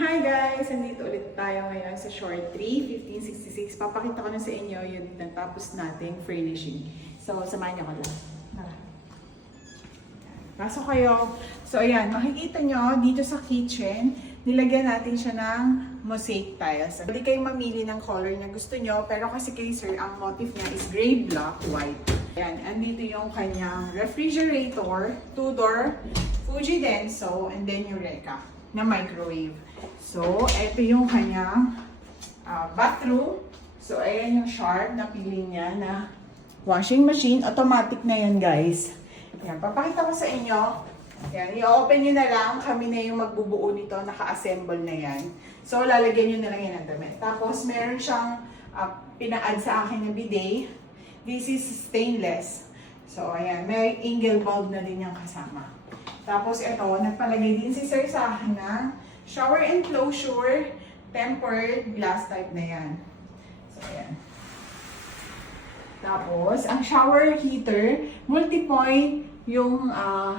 Hi guys! Andito ulit tayo ngayon sa Short 3, 1566. Papakita ko na sa inyo yung natapos nating furnishing. So, samahan niyo ko lang. Pasok kayo. So, ayan. Makikita nyo dito sa kitchen, nilagyan natin siya ng mosaic tiles. Pwede kayong mamili ng color na gusto nyo, pero kasi kay sir, ang motif niya is gray, black, white. Ayan. Andito yung kanyang refrigerator, 2-door, Fuji Denso, and then Eureka na microwave. So, ito yung kanyang bathroom. So, ayan yung Sharp na pili niya na washing machine. Automatic na yan, guys. Ayan, papakita ko sa inyo. Ayan, i-open nyo na lang. Kami na yung magbubuo nito. Naka-assemble na yan. So, lalagyan nyo na lang yan ng damit. Tapos, meron siyang pina-add sa akin na bidet. This is stainless. So, ayan, may angle bulb na din yung kasama. Tapos ito, nagpalagay din si sir sa akin ng shower enclosure, tempered glass type na yan. So, ayan. Tapos, ang shower heater, multi-point yung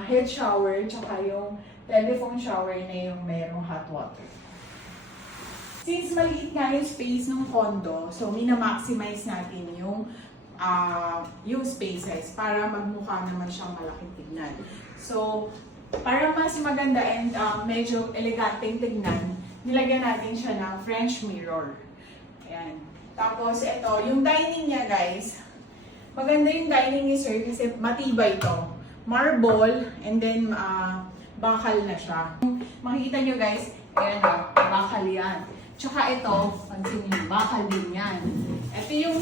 head shower, tsaka yung telephone shower na yung mayroong hot water. Since maliit nga yung space ng condo, so minamaximize natin yung spaces para magmukha naman siyang malaking tignan. So, para mas maganda and medyo eleganteng tignan, nilagyan natin siya ng French mirror. Ayan. Tapos ito, yung dining niya guys, maganda yung dining ni sir kasi matibay ito. Marble and then bakal na siya. Makikita nyo guys, ayan o, bakal yan. Tsaka ito, pansin nyo, bakal din yan. Ito yung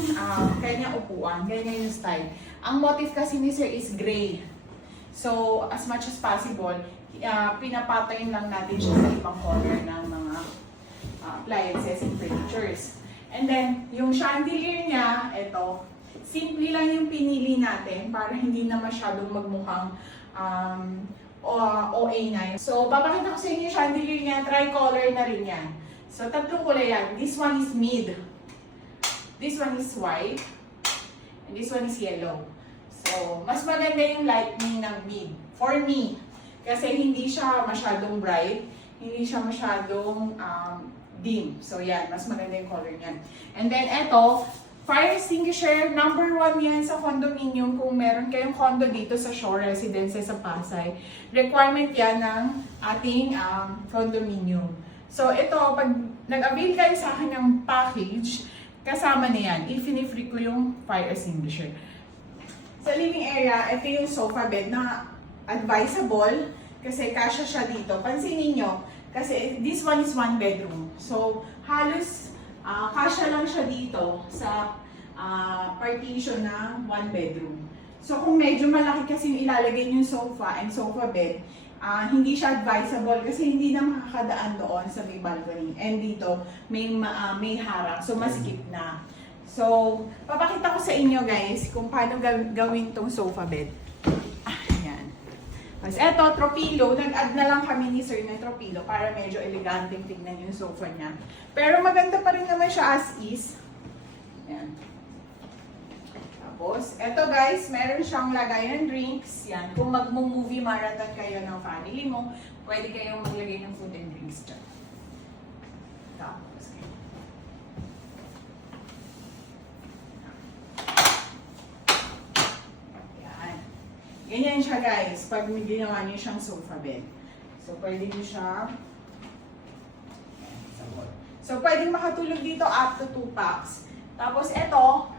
kanyang upuan, ganyan yung style. Ang motif kasi ni sir is gray. So, as much as possible, pinapatayin lang natin siya sa ibang corner ng mga appliances and furnitures. And then, yung chandelier niya, ito, simple lang yung pinili natin para hindi na masyadong magmukhang OA na yun. So, papakita ko sa inyo yung chandelier niya, tricolor na rin yan. So, tatlong kulay yan. This one is mid. This one is white. And this one is yellow. So, mas maganda yung lightning ng mid. For me. Kasi hindi siya masyadong bright. Hindi siya masyadong dim. So, yan. Mas maganda yung color niyan. And then, eto, fire extinguisher. Number 1 yan sa condominium. Kung meron kayong condo dito sa Shore Residences sa Pasay. Requirement yan ng ating condominium. So, ito, pag nag-avail kayo sa akin ng package, kasama na yan. I-free ko yung fire extinguisher. Sa living area, ito yung sofa bed na advisable kasi kasya siya dito. Pansinin nyo, kasi this one is 1 bedroom. So, halos kasya lang siya dito sa partition ng 1 bedroom. So, kung medyo malaki kasi yung ilalagay yung sofa and sofa bed, hindi siya advisable kasi hindi na makakadaan doon sa may balcony. And dito, may harang. So, masikip na. So, papakita ko sa inyo guys kung paano gawin tong sofa bed. Ayan. Tapos eto, tropilo. Nag-add na lang kami ni sir ng tropilo para medyo eleganteng tingnan yung sofa niya. Pero maganda pa rin naman siya as is. Ayan. Tapos, eto guys, meron siyang lagayan ng drinks. Yan. Kung mag-movie marathon kayo ng family mo, pwede kayong maglagay ng food and drinks dyan. Tapos, ganyan siya guys, pag ginawa niyo siyang sofa bed. So, pwede niyo siya, so, pwedeng makatulog dito up to 2 packs. Tapos, ito,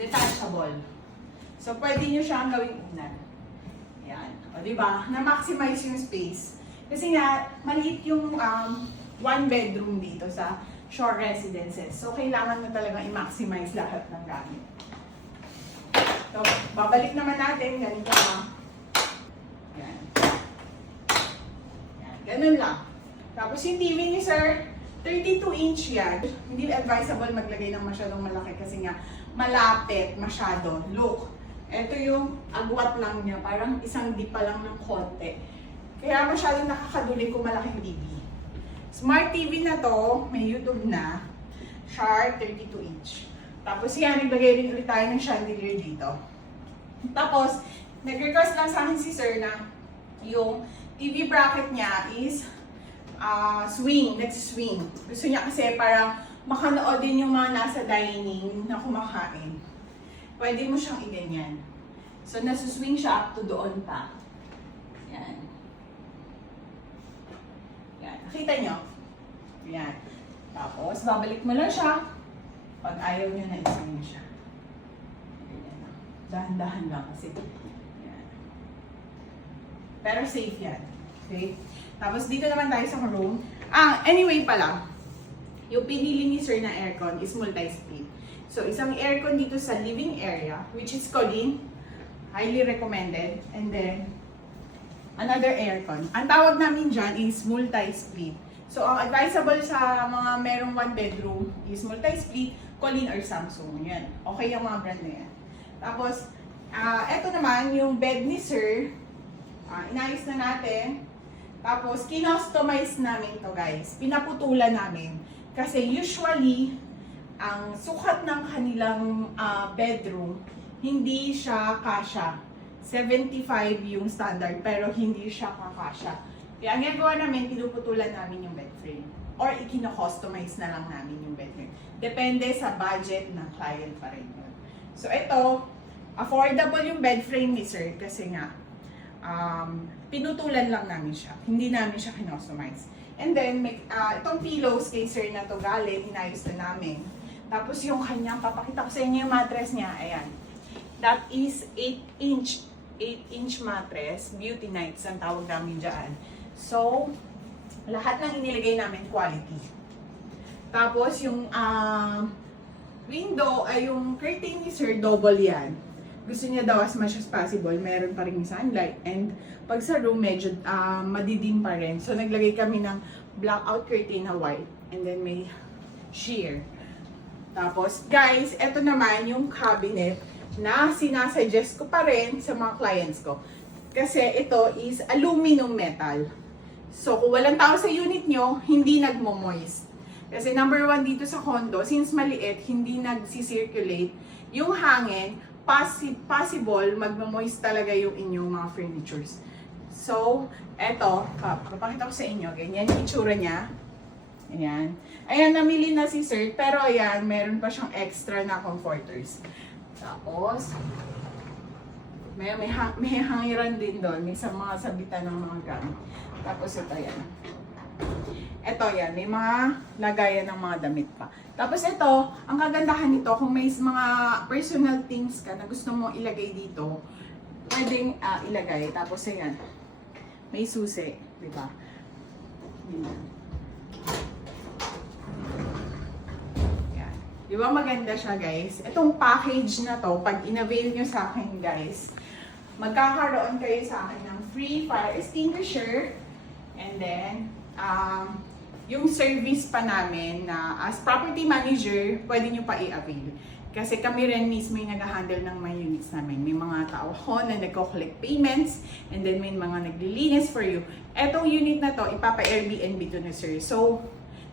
detachable. So, pwede niyo siyang gawing unan. Yan. O, diba? Na-maximize yung space. Kasi nga, maliit yung 1 bedroom dito sa Shore Residences. So, kailangan mo talaga i-maximize lahat ng gamit. So, babalik naman natin, ganito lang. Yan. Yan. Ganun lang. Tapos yung TV ni sir, 32-inch yan. Hindi advisable maglagay ng masyadong malaki kasi nga malapit masyado. Look, ito yung agwat lang niya. Parang isang di pa lang ng konti. Kaya masyadong nakakaduling kung malaking TV. Smart TV na to, may YouTube na. Sharp, 32-inch. Tapos yan, naglagay rin ulit tayo ng chandelier dito. Tapos, nag-request lang sa akin si sir na yung TV bracket niya is swing, nag-swing. Gusto niya kasi para makanood din yung mga nasa dining na kumakain. Pwede mo siyang iganyan. So, nasuswing siya up to doon pa. Yan. Yan. Nakita nyo? Yan. Tapos, babalik mo lang siya. Pag ayaw nyo na iswing siya. Ganyan lang. Dahan-dahan lang kasi. Yan. Pero safe yan. Okay? Tapos, dito naman tayo sa room. Anyway pala, yung pinili ni sir na aircon is multi-split. So, isang aircon dito sa living area, which is Colleen. Highly recommended. And then, another aircon. Ang tawag namin dyan is multi-split. So, ang advisable sa mga merong one bedroom is multi-split, Colleen or Samsung. Yan. Okay yung mga brand na yan. Tapos, eto naman, yung bed ni sir, inayos na natin. Tapos, kinostomize namin to guys. Pinaputulan namin. Kasi usually, ang sukat ng kanilang bedroom, hindi siya kasya. 75 yung standard, pero hindi siya kakasya. Kaya ang ginagawa namin, pinuputulan namin yung bed frame. Or ikino-customize na lang namin yung bed frame. Depende sa budget ng client pa rin yun. So ito, affordable yung bed frame ni sir kasi nga, pinutulan lang namin siya. Hindi namin siya kinostomize. And then, itong pillows kay sir na to galing, inayos na namin. Tapos yung kanyang, papakita ko sa inyo yung mattress niya, ayan. That is 8-inch mattress, Beauty Nights ang tawag namin dyan. So, lahat ng inilagay namin quality. Tapos yung window ay yung curtain ni sir, double yan. Gusto niya daw as much as possible, meron pa rin sunlight. And pag sa room, medyo madidim pa rin. So, naglagay kami ng blackout curtain na white. And then may sheer. Tapos, guys, eto naman yung cabinet na sinasuggest ko pa rin sa mga clients ko. Kasi ito is aluminum metal. So, kung walang tao sa unit nyo, hindi nagmo-moist. Kasi number one dito sa condo, since maliit, hindi nag-circulate yung hangin, possible magmo-moist talaga yung inyong mga furnitures. So, eto, papakita ko sa inyo, ganyan yung itsura niya. Ayan. Ayan, namili na si sir, pero ayan, meron pa siyang extra na comforters. Tapos, may hangiran din doon, may sa mga sabitan ng mga gamit. Tapos ito yan. Ito yan, may mga lagayan ng mga damit pa. Tapos ito, ang kagandahan nito, kung may mga personal things ka na gusto mo ilagay dito, pwedeng ilagay. Tapos ayan, may susi, di ba? Yan. Di ba maganda siya guys? Itong package na to, pag in-avail nyo sa akin guys, magkakaroon kayo sa akin ng free fire extinguisher. And then, yung service pa namin na as property manager, pwede nyo pa i-avail. Kasi kami rin mismo yung nag-handle ng mga units namin. May mga tao na nagko-collect payments, and then may mga naglilinis for you. Etong unit na to, ipapa-Airbnb to na sir. So,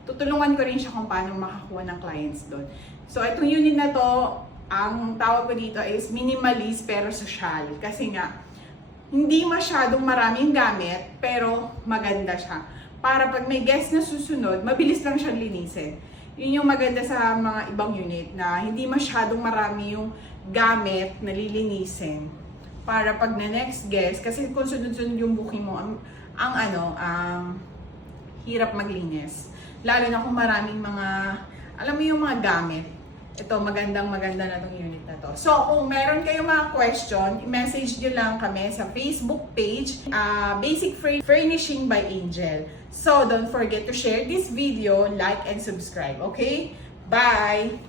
tutulungan ko rin siya kung paano makakuha ng clients doon. So, etong unit na to, ang tawag ko dito is minimalist pero social. Kasi nga, hindi masyadong maraming gamit, pero maganda siya. Para pag may guest na susunod, mabilis lang siyang linisin. Yun yung maganda sa mga ibang unit na hindi masyadong marami yung gamit na lilinisin. Para pag na next guest, kasi kung sunod-sunod yung booking mo, ang hirap maglinis. Lalo na kung maraming mga, alam mo yung mga gamit. Ito, maganda na itong unit na to. So, kung meron kayong mga question, i-message nyo lang kami sa Facebook page, Basic Furnishing by Angel. So, don't forget to share this video, like, and subscribe, okay? Bye!